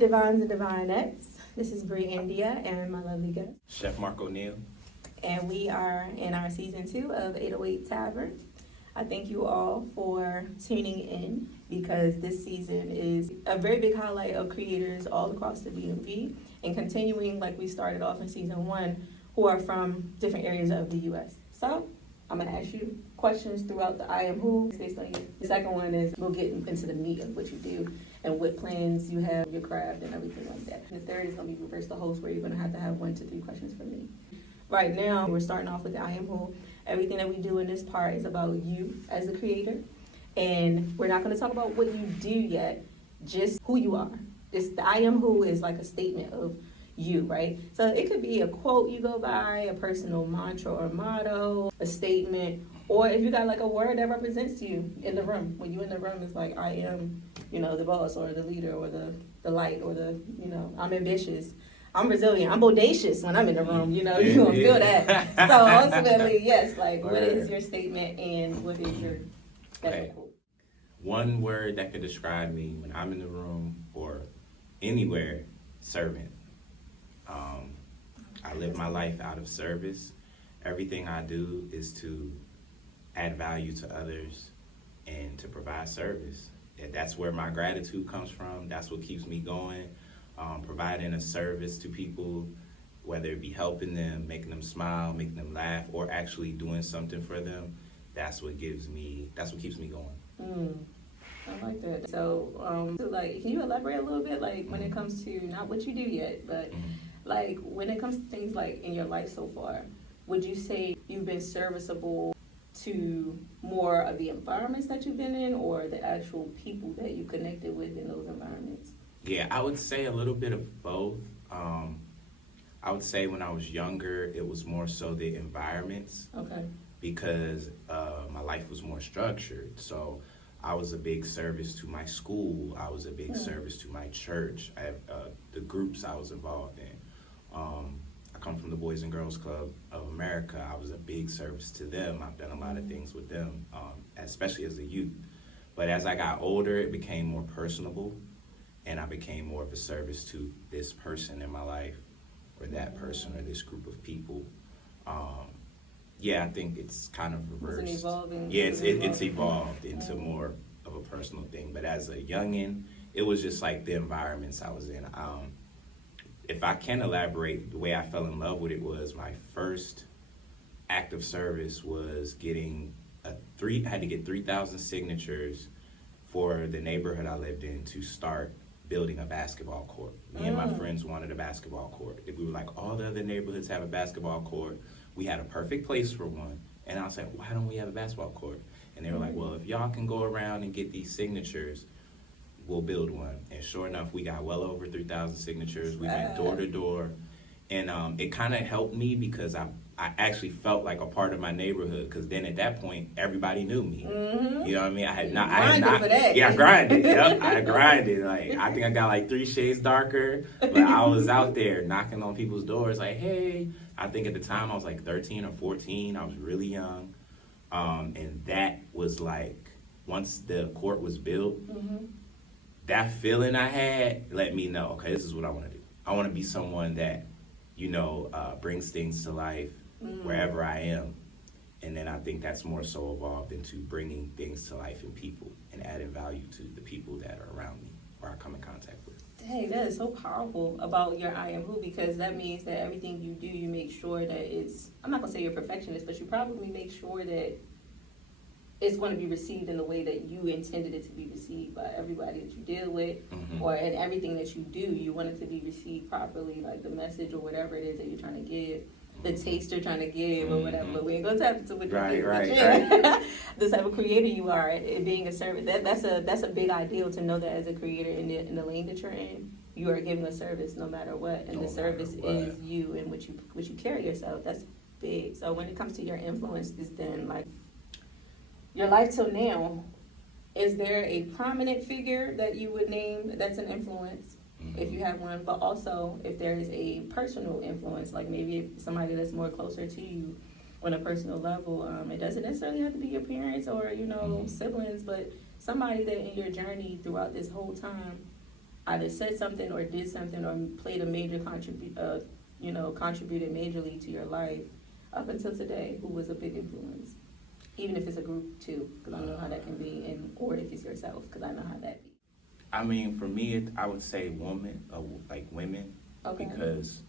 Divines and Divinettes. This is Bree India and my lovely guest. Chef MarcOneil. And we are in our season 2 of 808 Tavern. I thank you all for tuning in because this season is a very big highlight of creators all across the DMV and continuing like we started off in season 1 who are from different areas of the U.S. So I'm going to ask you questions throughout the I am who based on you. The second one is we'll get into the meat of what you do and what plans you have, your craft and everything like that. And the third is going to be reverse the host where you're going to have 1 to 3 questions for me. Right now, we're starting off with the I am who. Everything that we do in this part is about you as a creator. And we're not going to talk about what you do yet, just who you are. The I am who is like a statement of you, right? So it could be a quote you go by, a personal mantra or motto, a statement, or if you got like a word that represents you in the room. When you in the room, it's like, I am, the boss or the leader or the light or I'm ambitious. I'm resilient. I'm bodacious when I'm in the room, you're going to feel that. So ultimately, yes, like what is your statement and what is your quote? One word that could describe me when I'm in the room or anywhere, servant. I live my life out of service. Everything I do is to add value to others and to provide service. That's where my gratitude comes from. That's what keeps me going. Providing a service to people, whether it be helping them, making them smile, making them laugh, or actually doing something for them. That's what keeps me going. I like that. So, can you elaborate a little bit, when it comes to not what you do yet, but when it comes to things in your life so far, would you say you've been serviceable to more of the environments that you've been in, or the actual people that you connected with in those environments? Yeah, I would say a little bit of both. I would say when I was younger, it was more so the environments. Okay. Because my life was more structured. So I was a big service to my school. I was a big service to my church. I have the groups I was involved in. I come from the Boys and Girls Club of America. I was a big service to them. I've done a lot of things with them, especially as a youth. But as I got older, it became more personable. And I became more of a service to this person in my life, or that person, or this group of people. I think it's kind of reversed. It's evolving. Yeah, it's evolved into more of a personal thing. But as a youngin', it was just like the environments I was in. If I can elaborate, the way I fell in love with it was my first act of service was getting I had to get 3,000 signatures for the neighborhood I lived in to start building a basketball court. Me and my friends wanted a basketball court. We were like, all the other neighborhoods have a basketball court. We had a perfect place for one. And I was like, why don't we have a basketball court? And they were like, well, if y'all can go around and get these signatures, we'll build one. And sure enough, we got well over 3,000 signatures. We went door to door. And it kind of helped me because I actually felt like a part of my neighborhood, because then at that point everybody knew me. Mm-hmm. You know what I mean? I grinded. I grinded. Yep, I grinded. I think I got 3 shades darker, but I was out there knocking on people's doors like, hey. I think at the time I was 13 or 14. I was really young, and that was once the court was built, that feeling I had let me know, okay, this is what I want to do. I want to be someone that brings things to life wherever I am. And then I think that's more so evolved into bringing things to life in people and adding value to the people that are around me or I come in contact with. Dang, that is so powerful about your I am who, because that means that everything you do, you make sure that it's, I'm not going to say you're a perfectionist, but you probably make sure that it's going to be received in the way that you intended it to be received by everybody that you deal with, or in everything that you do, you want it to be received properly, like the message or whatever it is that you're trying to give, the taste you're trying to give or whatever, but we ain't going to tap into what right. The type of creator you are, it being a service, that's a big ideal to know that as a creator in the lane that you're in, you are giving a service no matter what, and the service is you and what you carry yourself. That's big. So when it comes to your influences, then your life till now, is there a prominent figure that you would name that's an influence, if you have one, but also if there is a personal influence, like maybe somebody that's more closer to you on a personal level? It doesn't necessarily have to be your parents or, siblings, but somebody that in your journey throughout this whole time, either said something or did something or played a major contributed majorly to your life up until today, who was a big influence? Even if it's a group too, because I know how that can be, and or if it's yourself, because I know how that be. I mean, for me, I would say women, Okay. because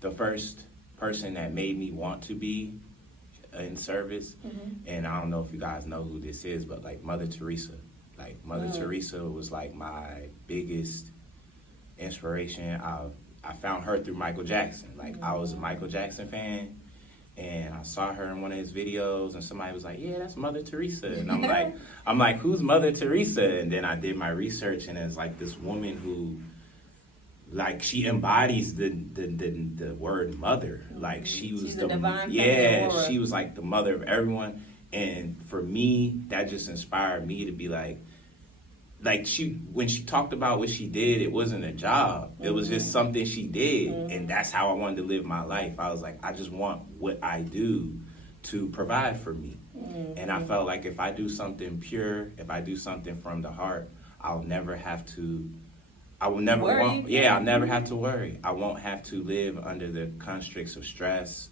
the first person that made me want to be in service, and I don't know if you guys know who this is, but like Mother Teresa. Like Mother Teresa was like my biggest inspiration. I found her through Michael Jackson. Like I was a Michael Jackson fan, and I saw her in one of his videos, and somebody was like, "Yeah, that's Mother Teresa," and I'm like, "Who's Mother Teresa?" And then I did my research, and it's like this woman who, like, she embodies the word mother. Like she's the divine. Yeah, she was like the mother of everyone, and for me, that just inspired me to be like when she talked about what she did, it wasn't a job. It was just something she did, and that's how I wanted to live my life. I was like, I just want what I do to provide for me. And I felt like if I do something pure, if I do something from the heart, I'll never have to I'll never have to worry. I won't have to live under the constricts of stress,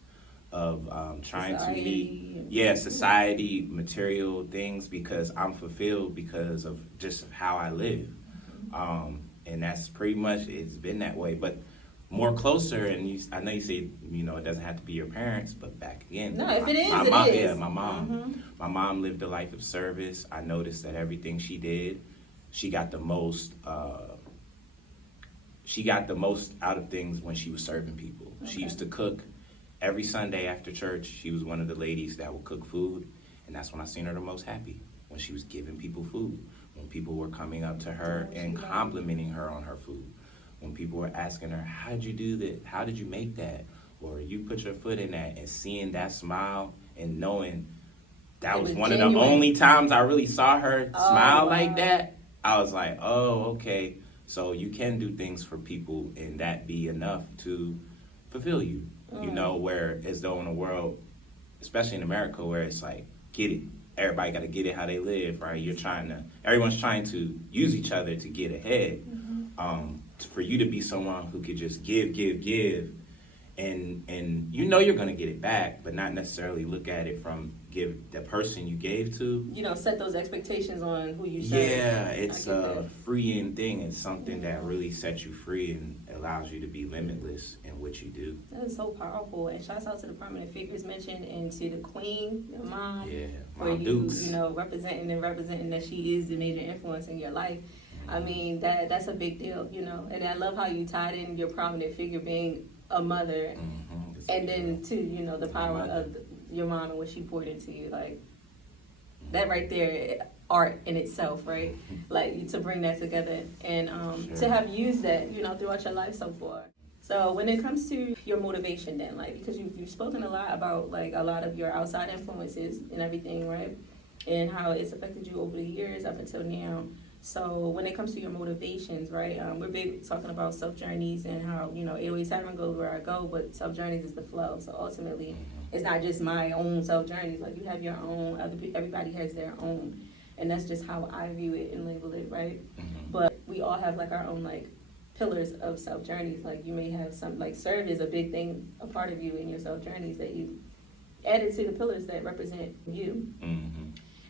of trying to meet society, material things, because I'm fulfilled because of just how I live. And that's pretty much, it's been that way. But more closer, and I know you say, it doesn't have to be your parents, but back again. No, if it is, my mom, is. Yeah, my mom. My mom lived a life of service. I noticed that everything she did, she got the most out of things when she was serving people. Okay. She used to cook every Sunday after church. She was one of the ladies that would cook food, and that's when I seen her the most happy, when she was giving people food, when people were coming up to her and complimenting her on her food, when people were asking her, how did you do that? How did you make that? Or you put your foot in that, and seeing that smile and knowing that was one genuine. Of the only times I really saw her smile like that. I was like, oh, okay. So you can do things for people and that be enough to fulfill you. Where as though in a world, especially in America, where it's like, get it. Everybody got to get it how they live, right? Everyone's trying to use each other to get ahead. For you to be someone who could just give, and you're going to get it back, but not necessarily look at it from give the person you gave to. Set those expectations on who you serve. Yeah, it's a freeing thing. It's something that really sets you free and allows you to be limitless in what you do. That is so powerful. And shouts out to the prominent figures mentioned and to the queen, your mom. Yeah, for you, representing that she is the major influence in your life. I mean, that's a big deal, And I love how you tied in your prominent figure being a mother, and then to the power of your mom and what she poured into you, like that right there, art in itself, right? Like to bring that together and to have used that, throughout your life so far. So when it comes to your motivation, then, like, because you've spoken a lot about like a lot of your outside influences and everything, right? And how it's affected you over the years up until now. So when it comes to your motivations, right, we're big talking about self-journeys and how, 808 TAVERN goes where I go, but self-journeys is the flow. So ultimately, it's not just my own self-journeys. Like, you have your own, everybody has their own. And that's just how I view it and label it, right? But we all have, like, our own, like, pillars of self-journeys. Like, you may have some, like, serve is a big thing, a part of you in your self-journeys that you added to the pillars that represent you.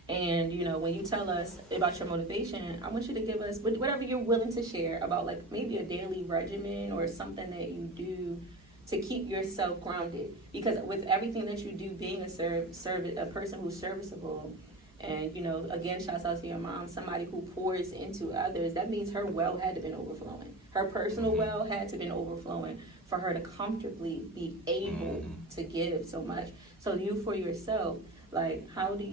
And, when you tell us about your motivation, I want you to give us whatever you're willing to share about, like, maybe a daily regimen or something that you do to keep yourself grounded. Because with everything that you do, being a person who's serviceable, and, again, shouts out to your mom, somebody who pours into others, that means her well had to been overflowing. Her personal well had to been overflowing for her to comfortably be able to give so much. So you, for yourself, like, what do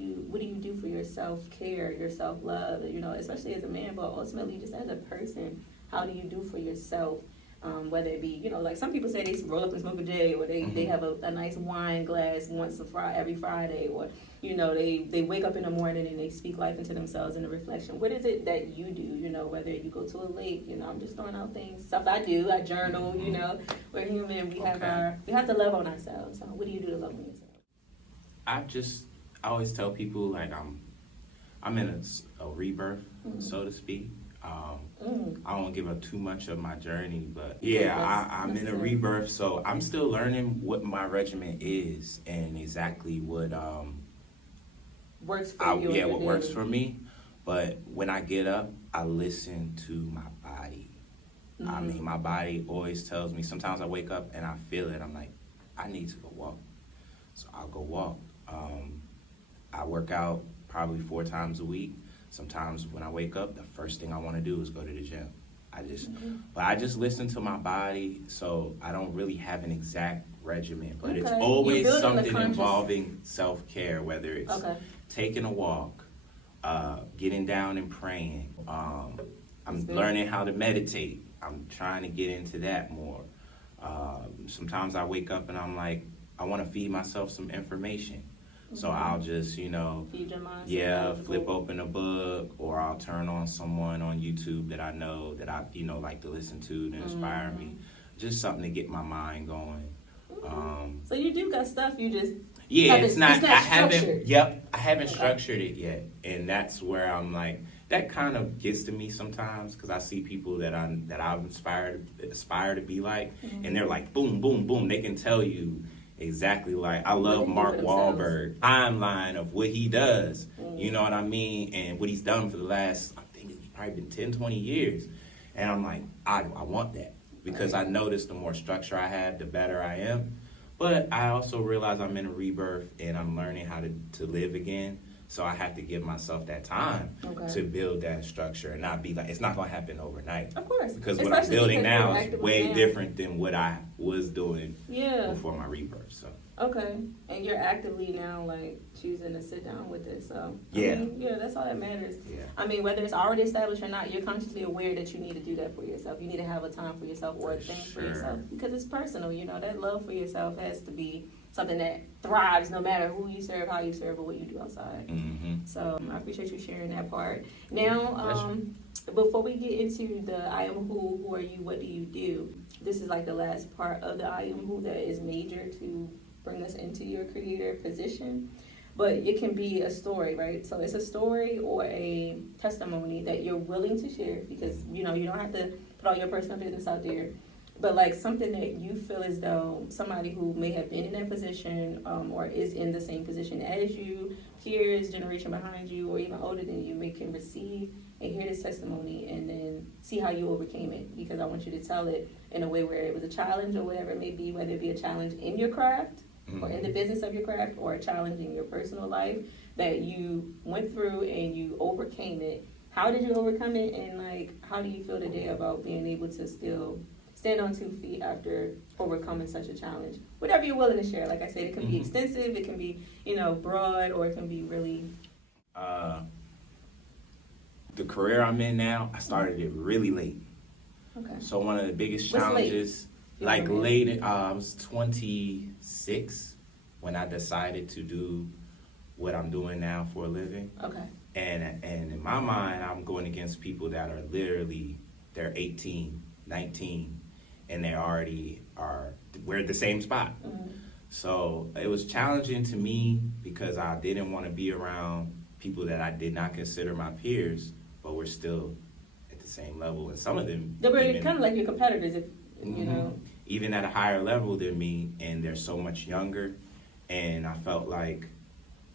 you do for your self-care, your self-love, especially as a man, but ultimately just as a person, how do you do for yourself? Whether it be, like some people say they roll up and smoke a J, or they have a nice wine glass every Friday, or, they wake up in the morning and they speak life into themselves in a reflection. What is it that you do, whether you go to a lake, I'm just throwing out things, stuff I do, I journal, we're human, we have to love on ourselves. So what do you do to love on yourself? I always tell people, like, I'm in a rebirth, so to speak. I don't give up too much of my journey, but yeah, I'm in a rebirth, so I'm still learning what my regimen is and exactly what works for you. Yeah, what works for me. But when I get up, I listen to my body. I mean, my body always tells me. Sometimes I wake up and I feel it. I'm like, I need to go walk, so I'll go walk. I work out probably 4 times a week. Sometimes when I wake up, the first thing I want to do is go to the gym. But I just listen to my body, so I don't really have an exact regimen. But it's always something involving self-care, whether it's taking a walk, getting down and praying. I'm learning how to meditate. I'm trying to get into that more. Sometimes I wake up and I'm like, I want to feed myself some information. So I'll just, feed your mind, flip open a book, or I'll turn on someone on YouTube that I know that I, like to listen to inspire me. Just something to get my mind going. So you do got stuff, you just it's not structured. I haven't structured it yet, and that's where I'm like, that kind of gets to me sometimes, because I see people that I've aspire to be like, and they're like, boom, boom, boom. They can tell you exactly, like, I love Mark Wahlberg timeline of what he does, you know what I mean, and what he's done for the last, I think it's probably been 10, 20 years, and I'm like, I want that, because I notice the more structure I have, the better I am. But I also realize I'm in a rebirth and I'm learning how to live again. So I have to give myself that time to build that structure and not be like, it's not going to happen overnight. Of course. Because what I'm building now is way different than what I was doing before my rebirth. So. Okay. And you're actively now, like, choosing to sit down with it. So, I mean, that's all that matters. Yeah. I mean, whether it's already established or not, you're consciously aware that you need to do that for yourself. You need to have a time for yourself or a thing for yourself. Because it's personal, that love for yourself has to be something that thrives no matter who you serve, how you serve, or what you do outside. So I appreciate you sharing that part. Now, before we get into the I am who are you, what do you do? This is like the last part of the I am who that is major to bring us into your creator position. But it can be a story, right? So it's a story or a testimony that you're willing to share, because, you don't have to put all your personal business out there. But like something that you feel as though somebody who may have been in that position or is in the same position as you, peers, generation behind you, or even older than you, can receive and hear this testimony and then see how you overcame it. Because I want you to tell it in a way where it was a challenge or whatever it may be, whether it be a challenge in your craft or in the business of your craft, or a challenge in your personal life that you went through and you overcame it. How did you overcome it, and like how do you feel today about being able to still stand on 2 feet after overcoming such a challenge? Whatever you're willing to share. Like I said, it can be extensive, it can be, broad, or it can be really... The career I'm in now, I started it really late. Okay. So one of the biggest challenges, I was 26 when I decided to do what I'm doing now for a living. Okay. And in my mind, I'm going against people that are literally, they're 18, 19, and we're at the same spot. So it was challenging to me because I didn't want to be around people that I did not consider my peers, but we're still at the same level. And some of them... They were kind of like your competitors, if you know. Even at a higher level than me, and they're so much younger. And I felt like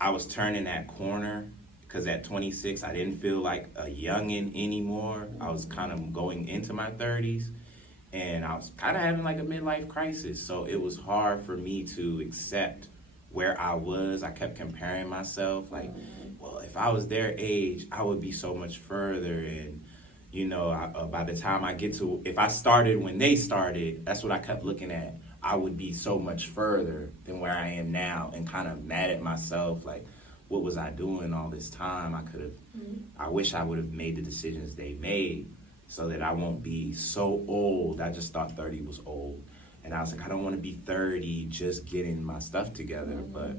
I was turning that corner, because at 26, I didn't feel like a youngin' anymore. I was kind of going into my 30s, and I was kind of having like a midlife crisis. So it was hard for me to accept where I was. I kept comparing myself, like, well, if I was their age, I would be so much further. And, by the time if I started when they started, that's what I kept looking at. I would be so much further than where I am now, and kind of mad at myself, like, what was I doing all this time? I wish I would have made the decisions they made so that I won't be so old. I just thought 30 was old. And I was like, I don't want to be 30 just getting my stuff together. But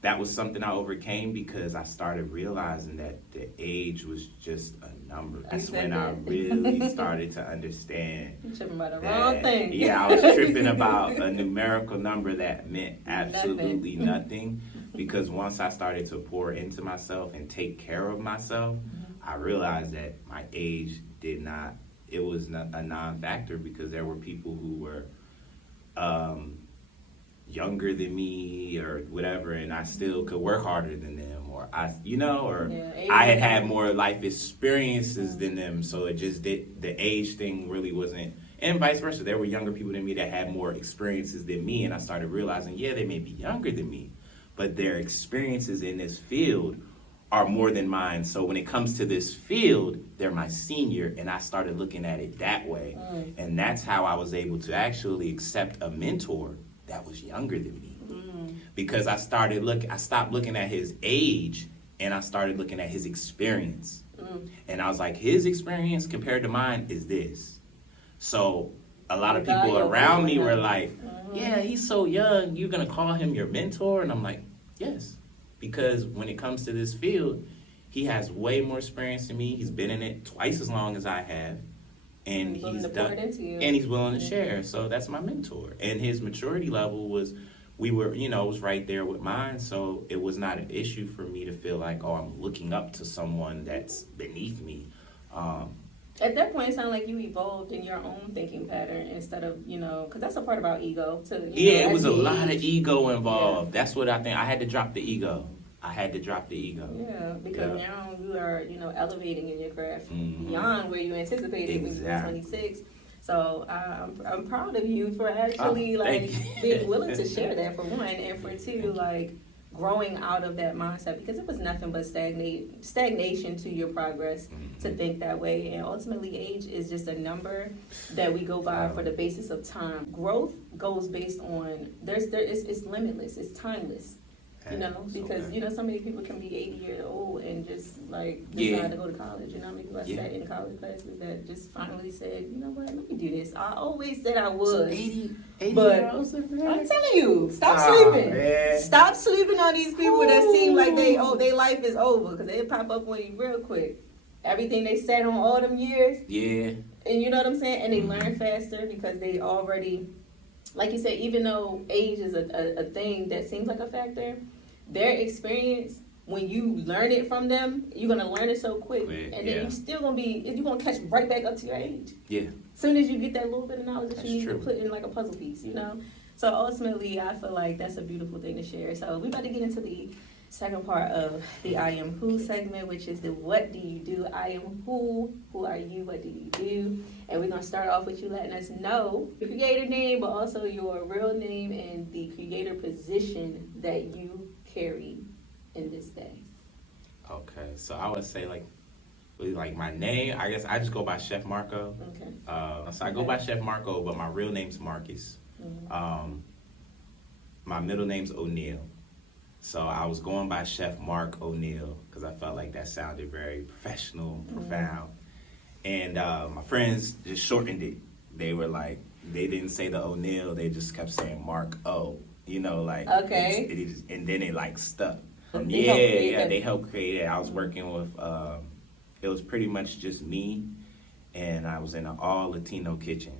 that was something I overcame, because I started realizing that the age was just a number. That's when I really started to understand. You're tripping about the wrong thing. Yeah, I was tripping about a numerical number that meant absolutely nothing. Because once I started to pour into myself and take care of myself, I realized that my age it was not a non-factor because there were people who were younger than me or whatever, and I still could work harder than them, or I had more life experiences than them, so it just did, the age thing really wasn't, and vice versa. There were younger people than me that had more experiences than me, and I started realizing, yeah, they may be younger than me, but their experiences in this field are more than mine. So when it comes to this field, they're my senior, and I started looking at it that way. And that's how I was able to actually accept a mentor that was younger than me. Because I stopped looking at his age, and I started looking at his experience. And I was like, his experience compared to mine is this. So a lot of people around me were like, yeah, he's so young, you're gonna call him your mentor? And I'm like, yes. Because when it comes to this field, he has way more experience than me. He's been in it twice as long as I have. And he's willing to share. So that's my mentor. And his maturity level was right there with mine. So it was not an issue for me to feel like, oh, I'm looking up to someone that's beneath me. At that point, it sounded like you evolved in your own thinking pattern instead of, because that's a part of our ego. It was a lot of ego involved. Yeah. That's what I think. I had to drop the ego. Yeah, because now you are, elevating in your craft beyond where you anticipated when you were 26. So I'm proud of you for actually being willing to share that, for one, and for two, growing out of that mindset, because it was nothing but stagnation to your progress to think that way. And ultimately, age is just a number that we go by for the basis of time. Growth goes based on it's limitless, it's timeless. Because so many people can be 80 years old and just decide to go to college. How many people I sat in college classes that just finally said, you know what, let me do this. I always said I was. So 80 but I'm telling you, stop sleeping. Man. Stop sleeping on these people that seem like their life is over, because they pop up on you real quick. Everything they sat on all them years. Yeah. And you know what I'm saying? And they learn faster because they already, like you said, even though age is a thing that seems like a factor, their experience, when you learn it from them, you're going to learn it so quick. And then you're still going you're going to catch right back up to your age. Yeah. As soon as you get that little bit of knowledge that you need to put in like a puzzle piece, So ultimately, I feel like that's a beautiful thing to share. So we're about to get into the second part of the I Am Who segment, which is the what do you do? I am who are you, what do you do? And we're going to start off with you letting us know your creator name, but also your real name and the creator position that you carry in this day. Okay, so I would say my name, I guess I just go by Chef Marco. Okay. So I go by Chef Marco, but my real name's Marcus. My middle name's O'Neil. So I was going by Chef MarcOneil because I felt like that sounded very professional, profound. And my friends just shortened it. They were like, they didn't say the O'Neil, they just kept saying Mark O. Okay. And then it stuck. They helped create it. I was working with, it was pretty much just me, and I was in an all Latino kitchen.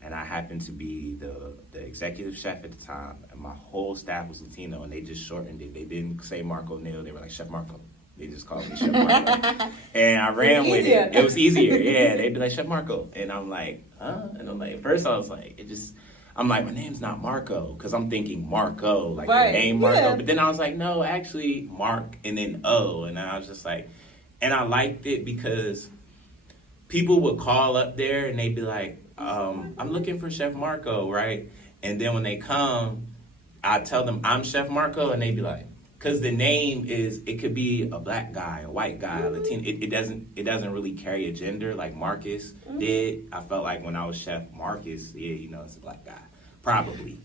And I happened to be the executive chef at the time, and my whole staff was Latino, and they just shortened it. They didn't say MarcOneil, they were like Chef Marco. They just called me Chef Marco. And I ran with it. It was easier. Yeah, they'd be like, Chef Marco. And I'm like, huh? And I'm like, at first I was like, I'm like, my name's not Marco, because I'm thinking Marco, the name Marco. Yeah. But then I was like, no, actually Mark and then O. And I was just like, and I liked it because people would call up there and they'd be like, I'm looking for Chef Marco, right? And then when they come, I tell them I'm Chef Marco, and they'd be like, because the name it could be a black guy, a white guy, a Latino. It doesn't really carry a gender like Marcus did. I felt like when I was Chef Marcus, it's a black guy, probably.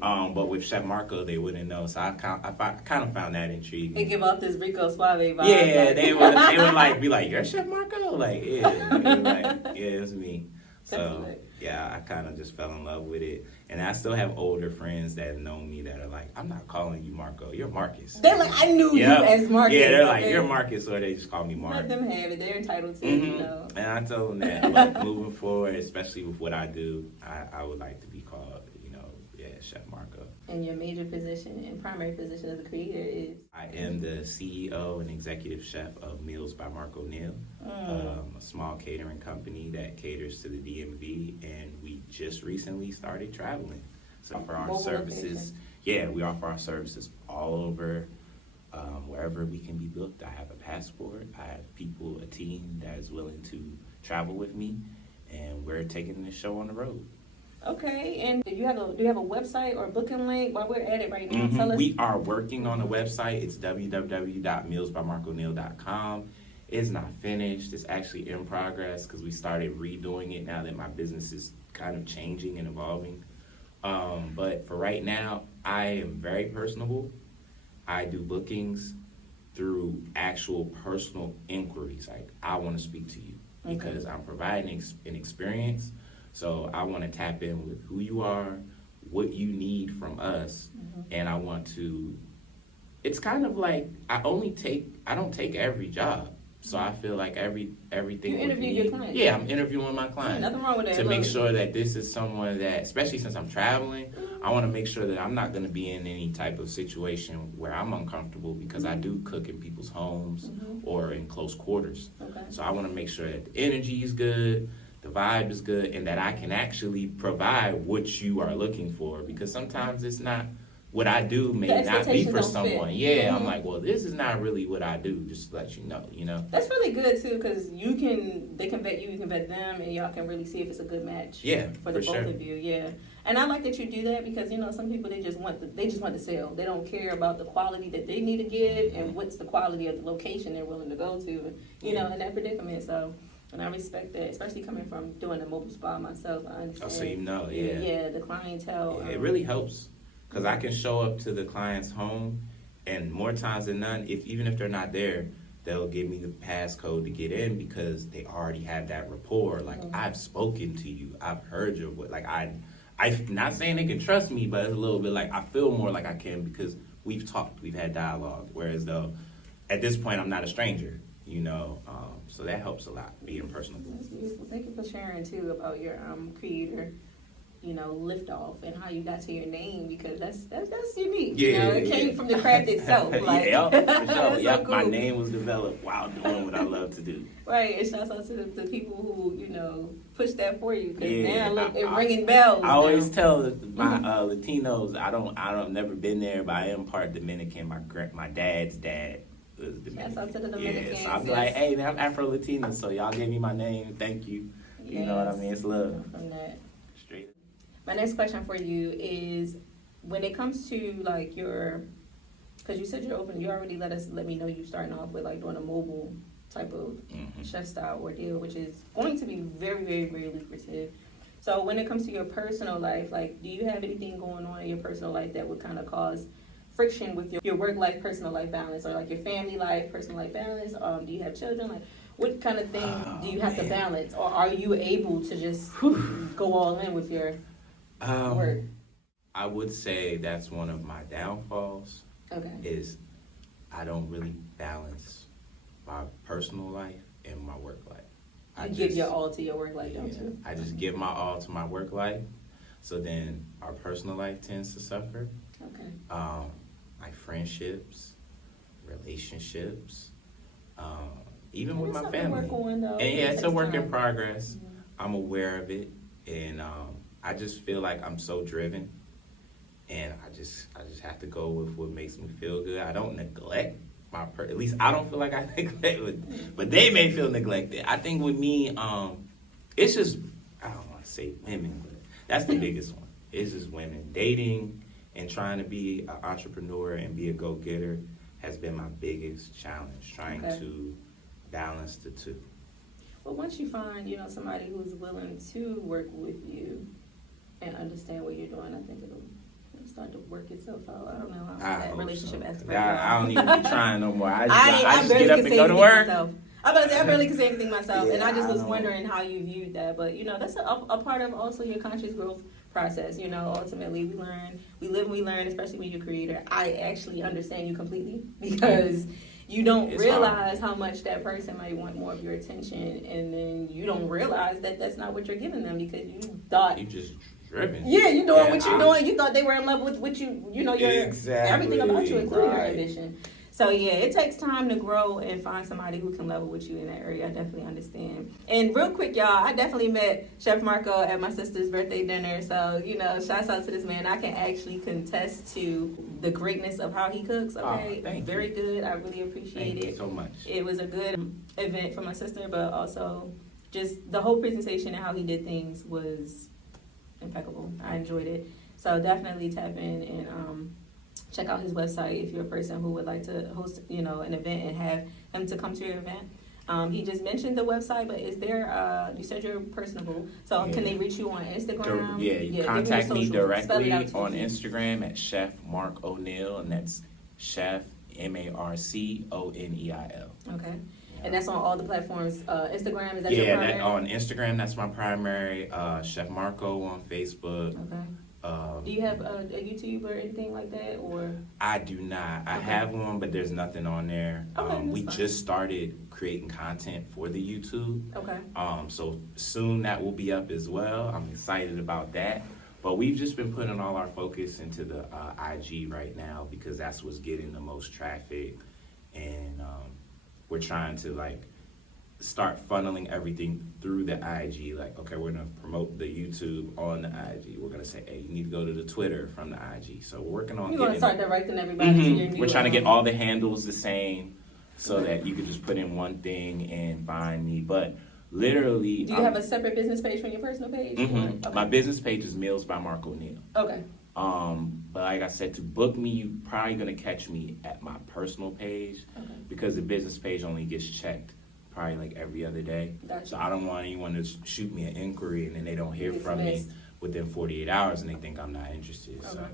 But with Chef Marco, they wouldn't know. So I kind of found that intriguing. They give off this Rico Suave vibe. Yeah, they would be like, you're Chef Marco? It was me. So, I kind of just fell in love with it. And I still have older friends that have known me that are like, I'm not calling you Marco, you're Marcus. They're like, I knew you as Marcus. Yeah, they're like, you're Marcus, or they just call me Mark. Let them have it. They're entitled to And I tell them that, but moving forward, especially with what I do, I would like to be called, Chef Marco. And your major position and primary position as a creator is? I am the CEO and executive chef of Meals by MarcOneil, a small catering company that caters to the DMV, and we just recently started traveling. So for our services, we offer our services all over, wherever we can be booked. I have a passport. I have people, a team that is willing to travel with me, and we're taking this show on the road. Okay, and do you have a website or a booking link while we're at it right now? Tell us. We are working on a website. It's www.mealsbymarconil.com. It's not finished. It's actually in progress because we started redoing it now that my business is kind of changing and evolving. But for right now, I am very personable. I do bookings through actual personal inquiries. Like, I want to speak to you because I'm providing an experience. So I want to tap in with who you are, what you need from us, and I want to, it's kind of like, I don't take every job. So I feel like everything. You interview your clients. Yeah, I'm interviewing my clients. Nothing wrong with that. To make sure that this is someone that, especially since I'm traveling, I want to make sure that I'm not going to be in any type of situation where I'm uncomfortable because I do cook in people's homes or in close quarters. Okay. So I want to make sure that the energy is good, the vibe is good, and that I can actually provide what you are looking for, because sometimes it's not what I do may not be for someone. I'm like, well, this is not really what I do, just to let you know, That's really good too, because they can vet you, you can vet them, and y'all can really see if it's a good match for the both of you. And I like that you do that because, some people, they just want to sell. They don't care about the quality that they need to give and what's the quality of the location they're willing to go to, in that predicament. So, and I respect that, especially coming from doing a mobile spa myself. I understand. Oh, so the clientele. It really helps because I can show up to the client's home, and more times than none, even if they're not there, they'll give me the passcode to get in because they already have that rapport. Like, I've spoken to you, I've heard your voice. Like, I'm not saying they can trust me, but it's a little bit like I feel more like I can because we've talked, we've had dialogue. Whereas though, at this point, I'm not a stranger. So that helps a lot, being personable. That's beautiful. Thank you for sharing too about your creator, liftoff and how you got to your name, because that's unique. It came from the craft itself. Like, for sure. So cool. My name was developed while doing what I love to do. Right, and shouts out to the people who push that for you, because now look, it's ringing bells. I always tell my Latinos, I've never been there, but I am part Dominican. My dad's dad. Shouts out to the Dominicans. So I'm like, hey, man, I'm Afro-Latino, so y'all gave me my name. Thank you. You know what I mean? It's love. From that. Straight. My next question for you is, when it comes to like because you said you're open, you already let me know you starting off with like doing a mobile type of chef style ordeal, which is going to be very, very, very lucrative. So when it comes to your personal life, like, do you have anything going on in your personal life that would kind of cause friction with your work life, personal life balance, or like your family life, personal life balance? Do you have children? Like, what kind of things do you have to balance, or are you able to just go all in with your work? I would say that's one of my downfalls. Is I don't really balance my personal life and my work life. You give your all to your work life, don't you? I just give my all to my work life. So then our personal life tends to suffer. My friendships, relationships, even with my family. And it's a work in progress. I'm aware of it, and I just feel like I'm so driven, and I just have to go with what makes me feel good. I don't neglect at least I don't feel like I neglect it, but they may feel neglected. I think with me, it's just, I don't want to say women, but that's the biggest one. It's just women. Dating and trying to be an entrepreneur and be a go-getter has been my biggest challenge, trying to balance the two. Well, once you find, somebody who's willing to work with you and understand what you're doing, I think it'll start to work itself out. I don't know how that relationship aspect. I don't even be trying no more. I just barely get up and go to work. I barely can say anything myself, and I just was wondering how you viewed that. But that's a part of also your conscious growth process. Ultimately we live and we learn, especially when you're a creator. I actually understand you completely, because you don't realize how much that person might want more of your attention, and then you don't realize that that's not what you're giving them, because you thought you just driven. Yeah, you doing what you're doing. You thought they were in love with what you know, your everything about you, including your ambition. So yeah, it takes time to grow and find somebody who can level with you in that area. I definitely understand. And real quick, y'all, I definitely met Chef Marco at my sister's birthday dinner. So, you know, shouts out to this man. I can actually contest to the greatness of how he cooks. Okay, very good. I really appreciate it. Thank you so much. It was a good event for my sister, but also just the whole presentation and how he did things was impeccable. I enjoyed it. So definitely tap in and check out his website if you're a person who would like to host, you know, an event and have him to come to your event. He just mentioned the website, but is there, you said you're personable, so can they reach you on Instagram? You contact me directly on Instagram at Chef MarcOneil, and that's Chef MarConeil. Okay. And that's on all the platforms. Instagram, is that your primary? On Instagram, that's my primary. Chef Marco on Facebook. Okay. Do you have a YouTube or anything like that, or? I do not. I have one, but there's nothing on there. We just started creating content for the YouTube. Okay. So soon that will be up as well. I'm excited about that. But we've just been putting all our focus into the IG right now because that's what's getting the most traffic, and we're trying to start funneling everything through the IG. Like, okay, we're gonna promote the YouTube on the IG. We're gonna say, hey, you need to go to the Twitter from the IG. So we're working on. You want to start directing everybody to your new. We're trying to get all the handles the same, so that you could just put in one thing and find me. But literally, do you have a separate business page from your personal page? Okay. My business page is Meals by MarcOneil. Okay. But like I said, to book me, you probably gonna catch me at my personal page, because the business page only gets checked probably every other day. Gotcha. So I don't want anyone to shoot me an inquiry and then they don't hear from me within 48 hours and they think I'm not interested. Okay. So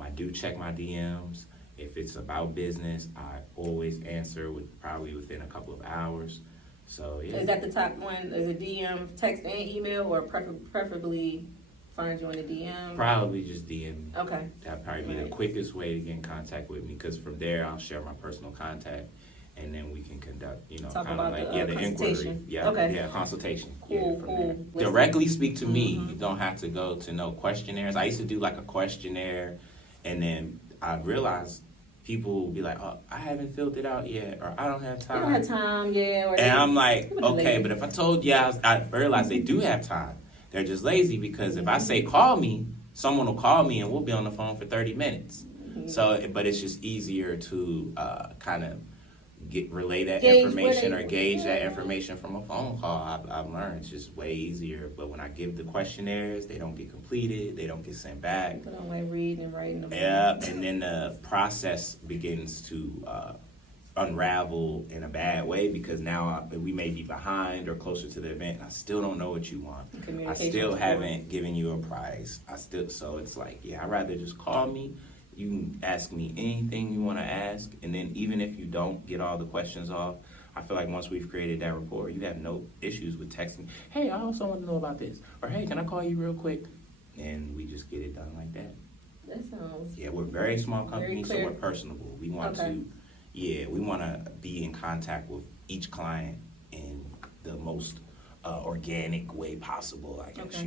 I do check my DMs. If it's about business, I always answer probably within a couple of hours. So yeah. Is that the top one? Is it DM, text, and email, or preferably find you on the DM? Probably just DM me. Okay. That'd probably be the quickest way to get in contact with me, because from there I'll share my personal contact, and then we can conduct, talk kind about of the consultation. Inquiry. Consultation. Cool. Directly speak to me. You don't have to go to no questionnaires. I used to do a questionnaire, and then I realized people will be like, oh, I haven't filled it out yet, or I don't have time. You don't have time, yeah. And I'm like, okay, but if I told you, I realized they do have time. They're just lazy, because if I say call me, someone will call me and we'll be on the phone for 30 minutes. So, but it's just easier to kind of relay that information or gauge that information from a phone call. I've learned it's just way easier. But when I give the questionnaires, they don't get completed, they don't get sent back. People don't read and write them. Yeah, and then the process begins to unravel in a bad way, because now we may be behind or closer to the event. I still don't know what you want. I still haven't given you a price. So it's I'd rather just call me. You can ask me anything you want to ask, and then even if you don't get all the questions off, I feel like once we've created that rapport, you have no issues with texting, hey, I also want to know about this, or hey, can I call you real quick? And we just get it done like that. That sounds... Yeah, we're a very small company, so we're personable. We want to be in contact with each client in the most organic way possible, I guess,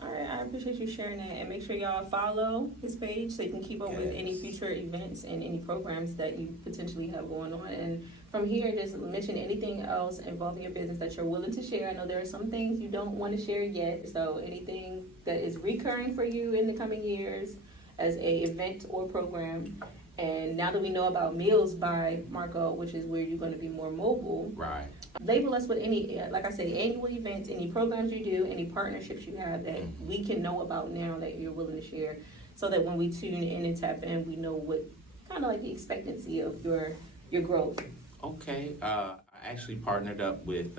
All right, I appreciate you sharing that, and make sure y'all follow his page so you can keep up with any future events and any programs that you potentially have going on. And from here, just mention anything else involving your business that you're willing to share. I know there are some things you don't want to share yet, so anything that is recurring for you in the coming years as a event or program. And now that we know about Meals by Marco, which is where you're going to be more mobile, right? Label us with any, like I said, annual events, any programs you do, any partnerships you have that we can know about now that you're willing to share, so that when we tune in and tap in, we know what kind of the expectancy of your growth. Okay, I actually partnered up with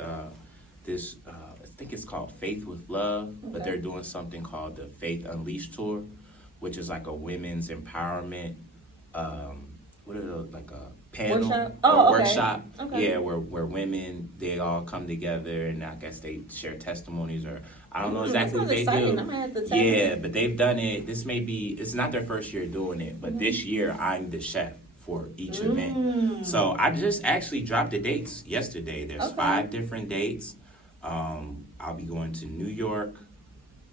this, I think it's called Faith with Love, but they're doing something called the Faith Unleashed Tour, which is a women's empowerment. What are those, a panel workshop? Okay. Yeah, where women, they all come together, and I guess they share testimonies, or I don't know exactly what they do. Yeah, but they've done it. It's not their first year doing it, but this year I'm the chef for each event. So I just actually dropped the dates yesterday. There's 5 different dates. I'll be going to New York,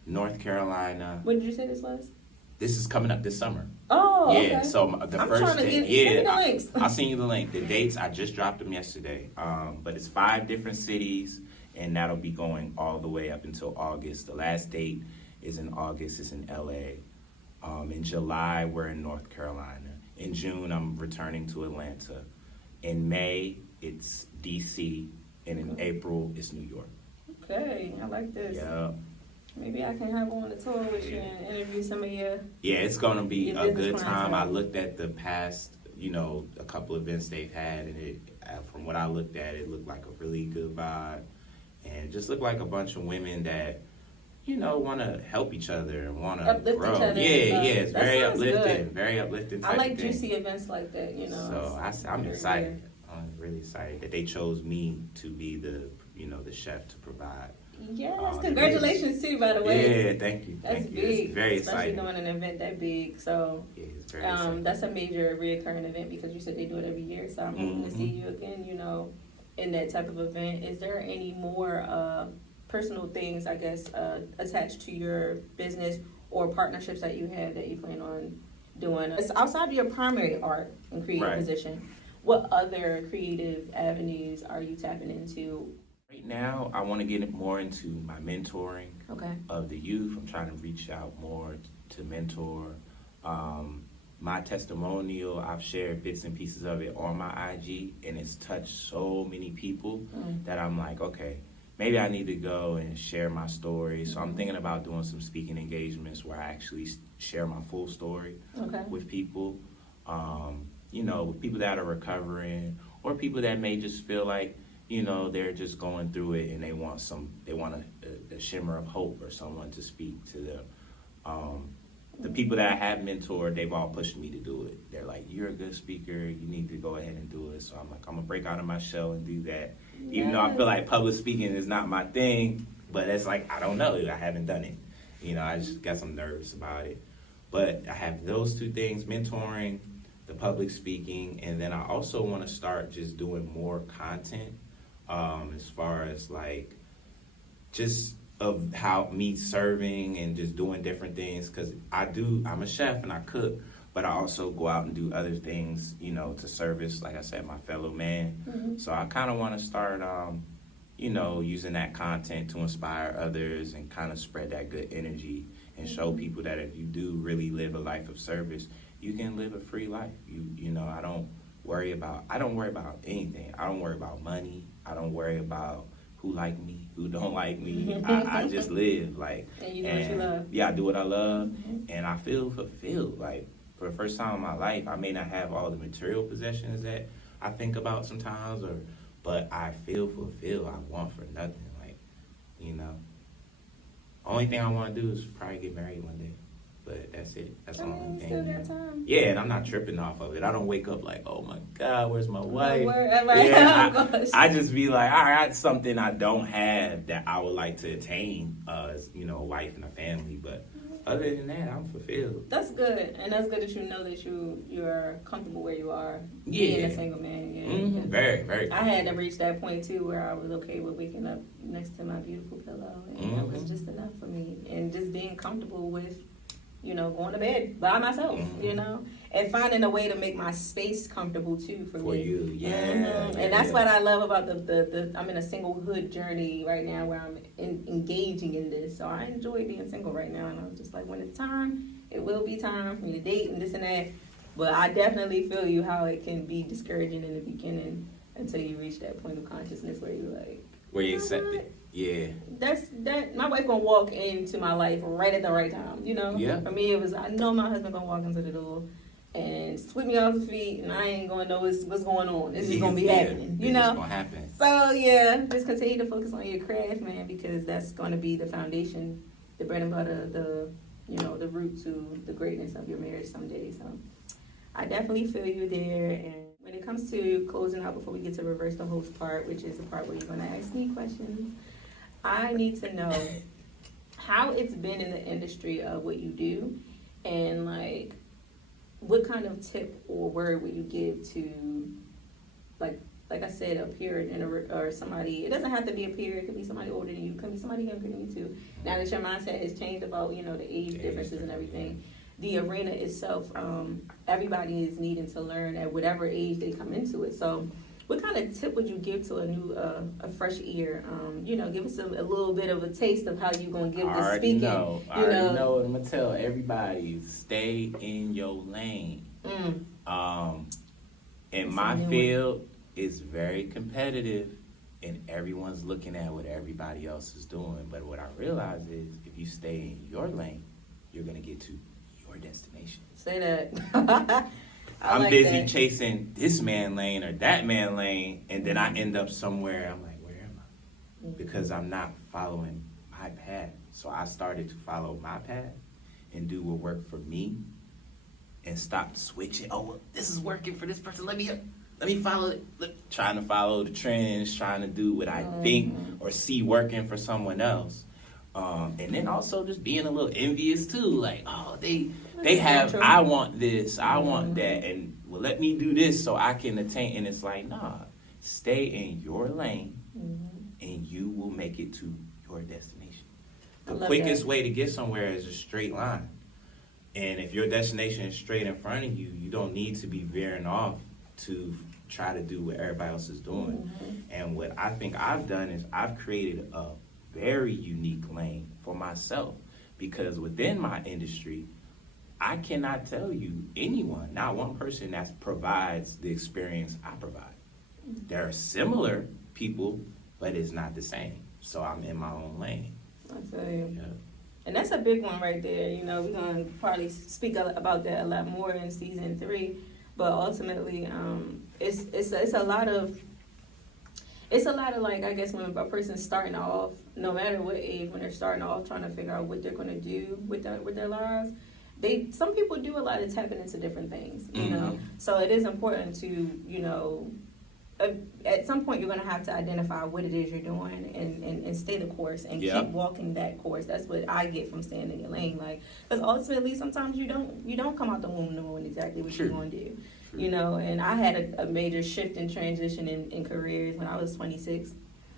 North Carolina. When did you say this was? This is coming up this summer. Oh, yeah. Okay. So the I'm first trying to day, get send me the links. I'll send you the link. The dates I just dropped them yesterday. But it's 5 different cities, and that'll be going all the way up until August. The last date is in August. It's in LA. In July, we're in North Carolina. In June, I'm returning to Atlanta. In May, it's DC, and in April, it's New York. Okay, I like this. Yeah. Maybe I can have on the tour with you and interview some of your. Yeah, it's gonna be your a business good time. clientele. I looked at the past, a couple events they've had, and from what I looked at, it looked like a really good vibe, and it just looked like a bunch of women that, want to help each other and want to Uplift grow. each other. Yeah, it's That very sounds uplifting, good. very uplifting. I Type like of thing. juicy events like that, So I'm very excited. good. I'm really excited that they chose me to be the chef to provide. Yes, congratulations too, by the way. Yeah, thank you. That's Thank you. big, It's very especially exciting. doing an event that big. So Yeah, it's very exciting. that's a major reoccurring event because you said they do it every year. So I'm hoping to see you again, in that type of event. Is there any more personal things, I guess, attached to your business or partnerships that you have that you plan on doing? It's outside of your primary art and creative Right. position. What other creative avenues are you tapping into? Right now, I want to get more into my mentoring Okay. of the youth. I'm trying to reach out more to mentor. My testimonial, I've shared bits and pieces of it on my IG, and it's touched so many people that I'm like, okay, maybe I need to go and share my story. So I'm thinking about doing some speaking engagements where I actually share my full story Okay. with people, with people that are recovering or people that may just feel like, they're just going through it and they want a shimmer of hope or someone to speak to them. The people that I have mentored, they've all pushed me to do it. They're like, you're a good speaker, you need to go ahead and do it. So I'm like, I'm gonna break out of my shell and do that. Even though I feel like public speaking is not my thing, but it's like, I don't know, I haven't done it. I just got some nerves about it. But I have those 2 things, mentoring, the public speaking, and then I also want to start just doing more content as far as like just of how me serving and just doing different things, because I'm a chef and I cook, but I also go out and do other things, to service, like I said, my fellow man. So I kind of want to start, using that content to inspire others and kind of spread that good energy and show people that if you do really live a life of service, you can live a free life. I don't worry about anything. I don't worry about money. I don't worry about who like me, who don't like me. I just live And you do what you love. Yeah, I do what I love, and I feel fulfilled. Like for the first time in my life, I may not have all the material possessions that I think about sometimes, but I feel fulfilled. I want for nothing. Only thing I want to do is probably get married one day. But that's it. That's the only thing. Still got time. Yeah, and I'm not tripping off of it. I don't wake up like, oh my God, where's my wife? Yeah, I just be like, all right, something I don't have that I would like to attain as, a wife and a family. But other than that, I'm fulfilled. That's good, and that's good that you know that you're comfortable where you are being a single man. Yeah, very, very. I had to reach that point too where I was okay with waking up next to my beautiful pillow, and that was just enough for me, and just being comfortable with, going to bed by myself, and finding a way to make my space comfortable too for me. You, yeah. And that's what I love about the I'm in a singlehood journey right now where I'm engaging in this. So I enjoy being single right now, and I'm just like, when it's time, it will be time for me to date and this and that. But I definitely feel you how it can be discouraging in the beginning until you reach that point of consciousness where you're like, where you accept it. Yeah. My wife gonna walk into my life right at the right time, Yeah. For me, it was, I know my husband gonna walk into the door and sweep me off his feet, and I ain't gonna know what's going on. It's just gonna be happening, It's just gonna happen. So yeah, just continue to focus on your craft, man, because that's gonna be the foundation, the bread and butter, the root to the greatness of your marriage someday. So I definitely feel you there. And when it comes to closing out, before we get to reverse the host part, which is the part where you're gonna ask me questions, I need to know how it's been in the industry of what you do, and like what kind of tip or word would you give to like like I said, a peer or somebody. It doesn't have to be a peer. It could be somebody older than you. It could be somebody younger than you too. Now that your mindset has changed about the age differences and everything, the arena itself, everybody is needing to learn at whatever age they come into it. So, what kind of tip would you give to a fresh ear? Give us a little bit of a taste of how you gonna give this speaking. I already know what I'm gonna tell everybody: stay in your lane. In my field, it's very competitive, and everyone's looking at what everybody else is doing. But what I realize is, if you stay in your lane, you're gonna get to your destination. Say that. I'm like busy that. chasing this man lane or that man lane, and then I end up somewhere. I'm like, where am I? Because I'm not following my path. So I started to follow my path and do what worked for me, and stop switching. Oh, well, this is working for this person. Let me follow it. Trying to follow the trends, trying to do what I think or see working for someone else. And then also just being a little envious too. Like, oh, they have, I want this, I want that, and well, let me do this so I can attain. And it's like, nah, stay in your lane, and you will make it to your destination. The quickest way to get somewhere is a straight line. And if your destination is straight in front of you, you don't need to be veering off to try to do what everybody else is doing. And what I think I've done is I've created a very unique lane for myself, because within my industry, I cannot tell you anyone, not one person that provides the experience I provide. There are similar people, but it's not the same. So I'm in my own lane. I feel you. Yeah. And that's a big one right there. We're going to probably speak about that a lot more in season 3. But ultimately, it's a lot of like, I guess, when a person's starting off, no matter what age, when they're starting off trying to figure out what they're going to do with their lives, some people do a lot of tapping into different things, you know. So it is important to, at some point you're going to have to identify what it is you're doing and stay the course and keep walking that course. That's what I get from staying in your lane, like, because ultimately sometimes you don't come out the womb knowing exactly what you're going to do. And I had a major shift and transition in careers when I was 26.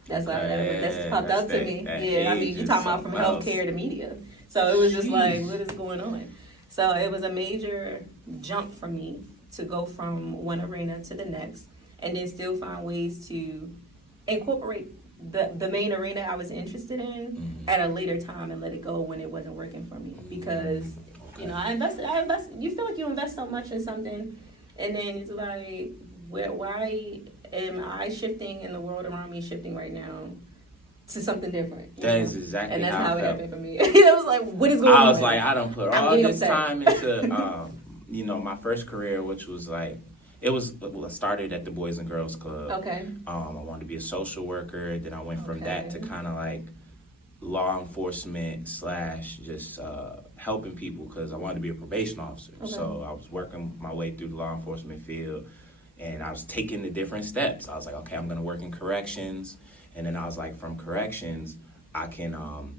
That's that's popped out to me. Yeah, I mean, you're talking about from healthcare to media. So it was just like, what is going on? So it was a major jump for me to go from one arena to the next, and then still find ways to incorporate the main arena I was interested in at a later time and let it go when it wasn't working for me. Because, I invested, you feel like you invest so much in something, and then it's like, why am I shifting and the world around me shifting right now to something different? That is exactly and that's how it I happened for me. I was like, what is going on? I was like, I done put all this time into, my first career, which was like, it started at the Boys and Girls Club. Okay. I wanted to be a social worker. Then I went from that to kind of like law enforcement / just helping people, because I wanted to be a probation officer. Okay. So I was working my way through the law enforcement field, and I was taking the different steps. I was like, okay, I'm going to work in corrections. And then I was like, from corrections, I can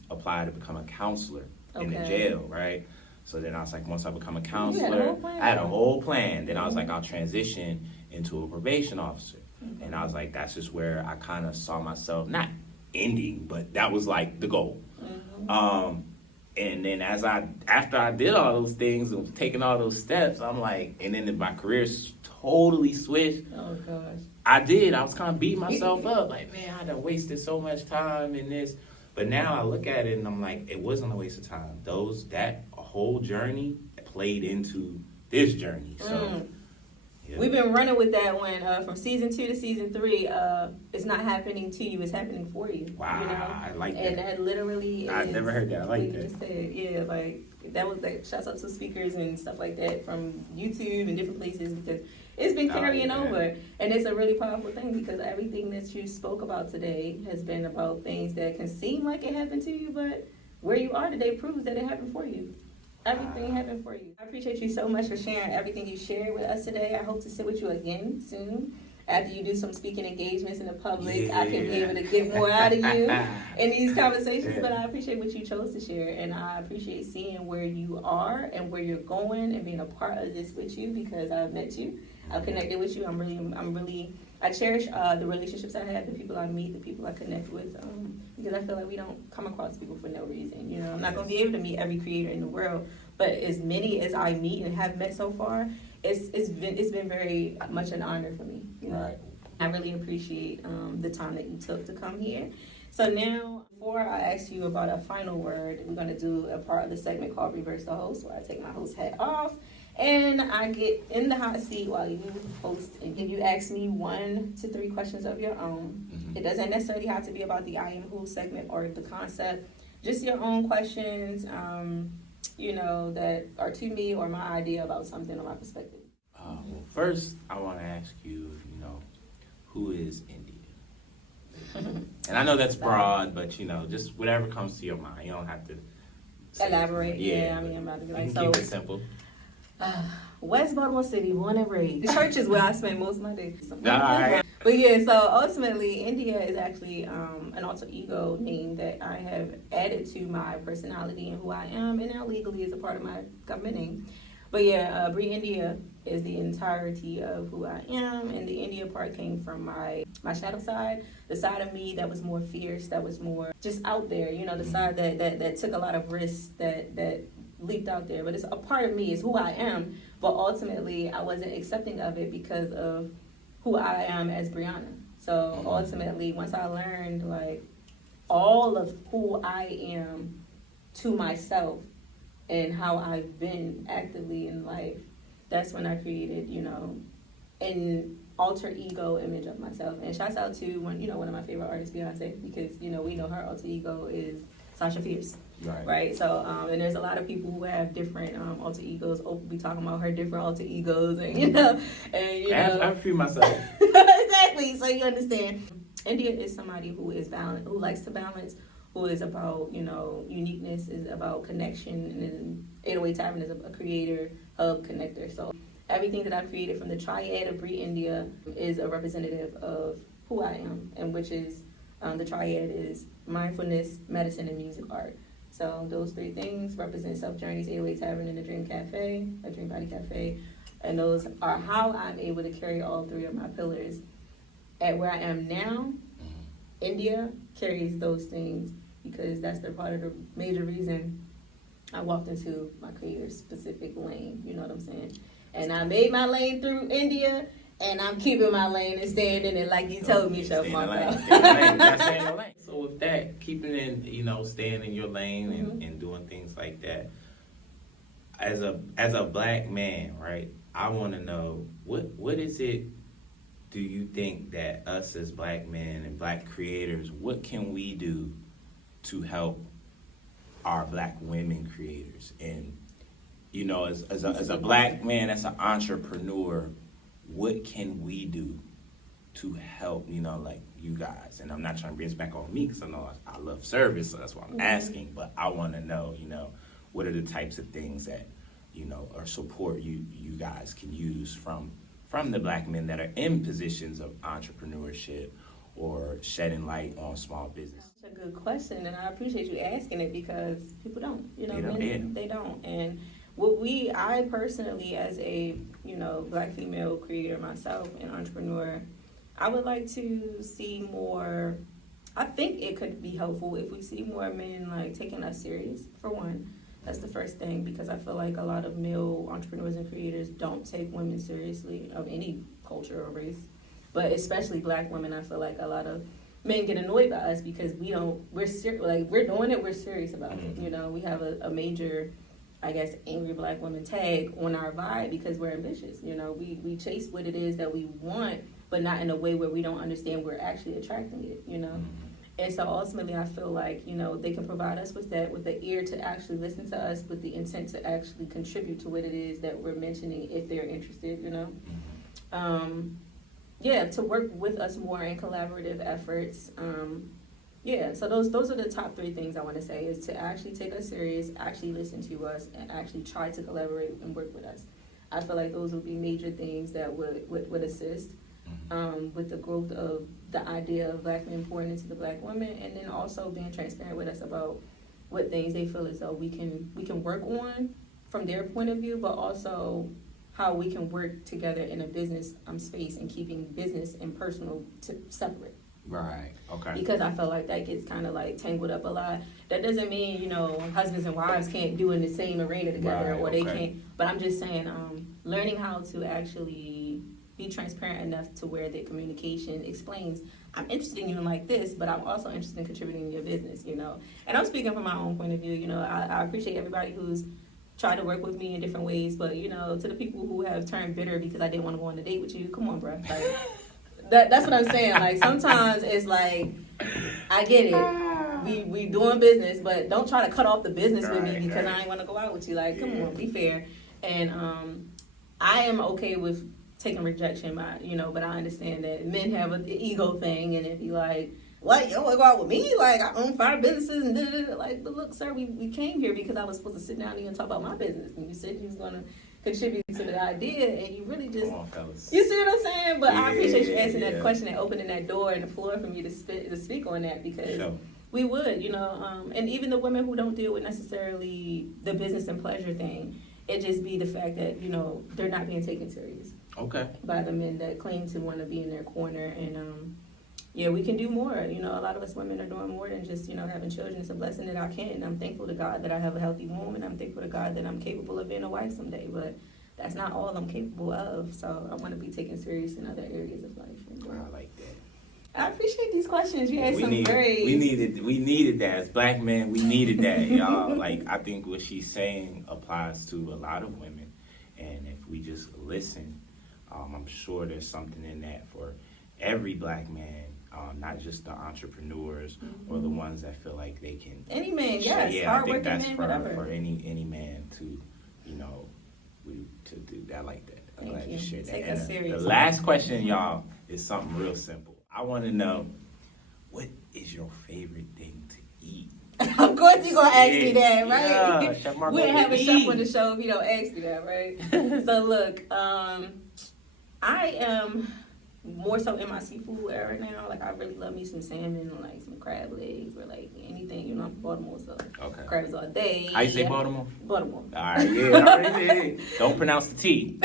apply to become a counselor in the jail, right? So then I was like, once I become a counselor, I had a whole plan. Then I was like, I'll transition into a probation officer. And I was like, that's just where I kind of saw myself, not ending, but that was like the goal. And then after I did all those things and taking all those steps, I'm like, and then my career totally switched. Oh, gosh. I was kind of beating myself up. Like, man, I done wasted so much time in this. But now I look at it and I'm like, it wasn't a waste of time. That whole journey played into this journey. So we've been running with that one from season 2 to season 3. It's not happening to you; it's happening for you. Wow, I like that. And that literally is, I've never heard that. I like that. Just said, yeah, like that was like shouts out to speakers and stuff like that from YouTube and different places, because it's been carrying over, and it's a really powerful thing, because everything that you spoke about today has been about things that can seem like it happened to you, but where you are today proves that it happened for you. Everything happened for you. I appreciate you so much for sharing everything you shared with us today. I hope to sit with you again soon. After you do some speaking engagements in the public, I can be able to get more out of you in these conversations. But I appreciate what you chose to share, and I appreciate seeing where you are and where you're going and being a part of this with you, because I've met you. I've connected with you. I cherish the relationships I have, the people I meet, the people I connect with, because I feel like we don't come across people for no reason. You know, I'm not going to be able to meet every creator in the world, but as many as I meet and have met so far, it's been very much an honor for me. You know? Right. I really appreciate the time that you took to come here. So now, before I ask you about a final word, we're going to do a part of the segment called Reverse the Host, where I take my host hat off and I get in the hot seat while you host, and you ask me 1 to 3 questions of your own. Mm-hmm. It doesn't necessarily have to be about the I Am Who segment or the concept, just your own questions, that are to me or my idea about something or my perspective. Well, first, I want to ask you, who is India? And I know that's broad, but, just whatever comes to your mind. You don't have to elaborate. Yeah, I'm about to be like, so keep it simple. West Baltimore City, born and raised. The church is where I spend most of my days. All right. But yeah, so ultimately, India is actually an alter ego name that I have added to my personality and who I am, and now legally is a part of my government name. But yeah, Bree India is the entirety of who I am, and the India part came from my shadow side, the side of me that was more fierce, that was more just out there, the side that took a lot of risks, that leaped out there. But it's a part of me, it's who I am, but ultimately I wasn't accepting of it because of who I am as Brianna. So ultimately, once I learned like all of who I am to myself and how I've been actively in life, that's when I created, an alter ego image of myself. And shouts out to one of my favorite artists, Beyonce, because we know her alter ego is Sasha Fierce. Right. So and there's a lot of people who have different alter egos. We'll be talking about her different alter egos, and I feel myself. Exactly. So you understand. India is somebody who is balanced, who likes to balance, who is about uniqueness, is about connection, and 808 Tavern is a creator, hub, connector. So everything that I've created from the triad of Bree India is a representative of who I am, and which is the triad is mindfulness, medicine, and music art. So those 3 things represent Self Journeys, 808 Tavern, and the Dream Cafe, a Dream Body Cafe. And those are how I'm able to carry all 3 of my pillars. At where I am now, India carries those things because that's the part of the major reason I walked into my creator specific lane. You know what I'm saying? And I made my lane through India, and I'm keeping my lane and staying in it like you told me, Chef Marco. So with that, keeping in, staying in your lane and doing things like that, as a black man, right, I want to know, what is it, do you think that us as black men and black creators, what can we do to help our black women creators? And, as a black man, as an entrepreneur, what can we do to help, like you guys? And I'm not trying to bring this back on me because I know I love service, so that's why I'm asking. But I want to know, what are the types of things that, or support you guys can use from the black men that are in positions of entrepreneurship or shedding light on small business? That's a good question, and I appreciate you asking it because people don't, they don't. And I personally, as a, black female creator myself and entrepreneur, I would like to see more. I think it could be helpful if we see more men like taking us serious, for one. That's the first thing, because I feel like a lot of male entrepreneurs and creators don't take women seriously, of any culture or race, but especially black women. I feel like a lot of men get annoyed by us because we're doing it, we're serious about it. We have a major, I guess, angry black woman tag on our vibe because we're ambitious. We chase what it is that we want, but not in a way where we don't understand we're actually attracting it, And so ultimately I feel like, they can provide us with that, with the ear to actually listen to us, with the intent to actually contribute to what it is that we're mentioning if they're interested, to work with us more in collaborative efforts. So those are the top 3 things I want to say, is to actually take us serious, actually listen to us, and actually try to collaborate and work with us. I feel like those would be major things that would assist with the growth of the idea of black men pouring into the black women, and then also being transparent with us about what things they feel as though we can work on from their point of view, but also how we can work together in a business space and keeping business and personal separate. Right. Okay. Because I feel like that gets kind of like tangled up a lot. That doesn't mean, you know, husbands and wives can't do in the same arena together, Right, or they okay. can't. But I'm just saying, learning how to actually be transparent enough to where the communication explains, I'm interested in you like this, but I'm also interested in contributing to your business, you know. And I'm speaking from my own point of view, you know. I appreciate everybody who's tried to work with me in different ways, but, you know, to the people who have turned bitter because I didn't want to go on a date with you, come on, bro. Like, that's what I'm saying. Like, sometimes it's like, I get it. We doing business, but don't try to cut off the business with me because I ain't want to go out with you. Like, come on, be fair. And I am okay with taking rejection, but I understand that men have an ego thing, and it'd be like, what, you don't want to go out with me? Like, I own 5 businesses and da-da-da. Like, but look, sir, we came here because I was supposed to sit down here and talk about my business, and you said you was going to contribute to the idea, and you really just, Come on, fellas. you see what I'm saying? But I appreciate you answering that yeah. question and opening that door and the floor for me to speak on that, because Sure. we would, you know, and even the women who don't deal with necessarily the business and pleasure thing, it just be the fact that, you know, they're not being taken serious Okay. by the men that claim to want to be in their corner. And yeah, we can do more. You know, a lot of us women are doing more than just, you know, having children. It's a blessing that I can, and I'm thankful to God that I have a healthy womb, and I'm thankful to God that I'm capable of being a wife someday. But that's not all I'm capable of. So I want to be taken serious in other areas of life. I like that. I appreciate these questions. You had we some needed that as black men. We needed that, y'all. Like, I think what she's saying applies to a lot of women, and if we just listen, I'm sure there's something in that for every black man, not just the entrepreneurs or the ones that feel like they can. Any man, yes. Yeah, I think hardworking that's man, for whatever. any man to, you know, to do that like that. I'm Thank glad you. you shared that. Take And us serious. the last question, y'all, is something real simple. I want to know, what is your favorite thing to eat? Of course you're going to ask me that, right? Yeah, Chef Marco, we didn't have a eat. chef on the show if you don't ask me that, right? So look, I am more so in my seafood era right now. Like, I really love me some salmon or like some crab legs or like anything. You know, I'm from Baltimore, so Okay. crabs all day. How you say Baltimore? Baltimore. All right, yeah, I already did. Don't pronounce the T.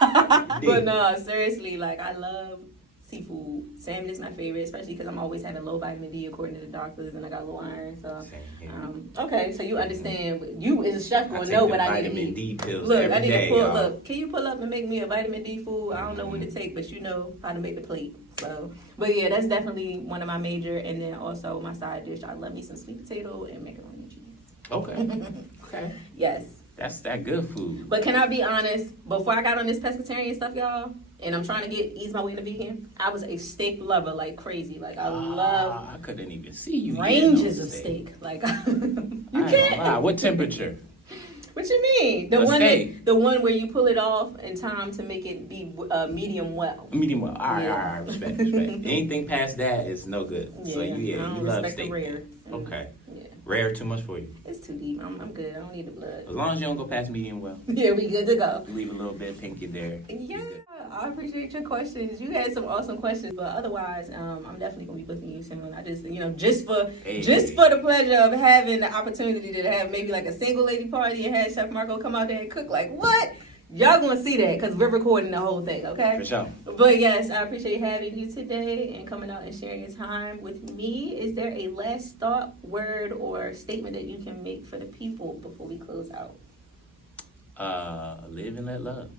But no, seriously, like, I love seafood. Salmon is my favorite, especially because I'm always having low vitamin D according to the doctors, and I got low iron. So, Same here. okay, so you understand. You as a chef I gonna take know the what I need to vitamin eat. D pills Look, every I need day, to pull. y'all. Look, can you pull up and make me a vitamin D food? I don't know what to take, but you know how to make the plate. So, but yeah, that's definitely one of my major. And then also my side dish, I love me some sweet potato and macaroni and cheese. Okay. Okay. Yes. That's that good food. But can I be honest? Before I got on this pescatarian stuff, y'all, and I'm trying to ease my way into vegan, I was a steak lover like crazy. Like, I love I couldn't even see you. ranges eating of steak. Like, I you ain't gonna can't. lie. What temperature? What you mean? What steak? The one where you pull it off in time to make it be medium well. Medium well. All right, Yeah. all right. Respect, respect. Anything past that is no good. So I you don't love respect steak. the rare. Okay. Yeah, Rare too much for you. it's too deep. I'm good. I don't need the blood. As long as you don't go past medium well. Yeah, we good to go. You leave a little bit of pinky there. Yeah, I appreciate your questions. You had some awesome questions, but otherwise, I'm definitely gonna be booking you soon. I just, just for the pleasure of having the opportunity to have maybe like a single lady party and have Chef Marco come out there and cook. Like, what? Y'all gonna see that because we're recording the whole thing, okay? For sure. But yes, I appreciate having you today and coming out and sharing your time with me. Is there a last thought, word, or statement that you can make for the people before we close out? Live and let love.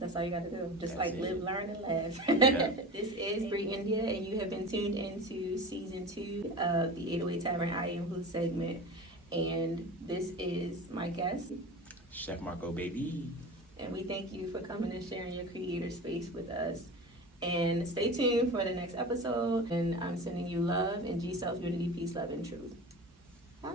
That's all you got to do. Just That's like it. live, learn, and laugh. Yeah. This is Bree India, and you have been tuned into season 2 of the 808 Tavern I Am Who segment. And this is my guest. Chef Marco, baby. And we thank you for coming and sharing your creator space with us. And stay tuned for the next episode. And I'm sending you love and G self unity, peace, love, and truth. Bye.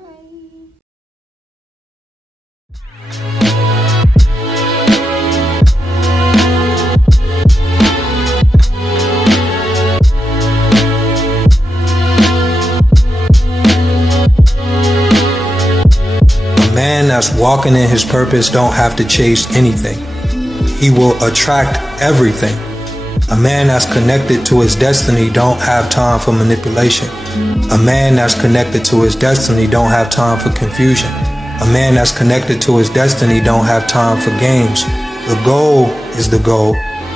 A man that's walking in his purpose don't have to chase anything. He will attract everything. A man that's connected to his destiny don't have time for manipulation. A man that's connected to his destiny don't have time for confusion. A man that's connected to his destiny don't have time for games. The goal is the goal,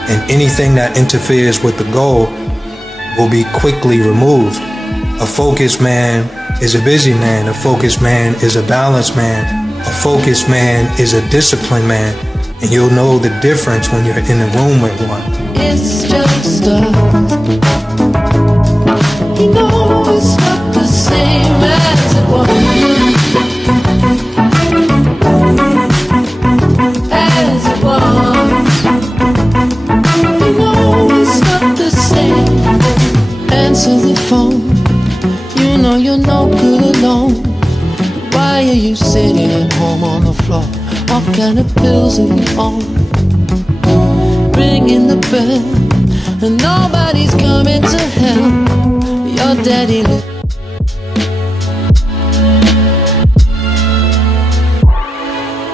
and anything that interferes with the goal will be quickly removed. A focused man is a busy man. A focused man is a balanced man. A focused man is a disciplined man. And you'll know the difference when you're in the room with one. It's just you know it's not the same as it was. As it was. You know it's not the same. Answer the phone. You know you're no good alone. Why are you sitting at home on the floor? What kind of pills are you on? Ringing the bell, and nobody's coming to help. Your daddy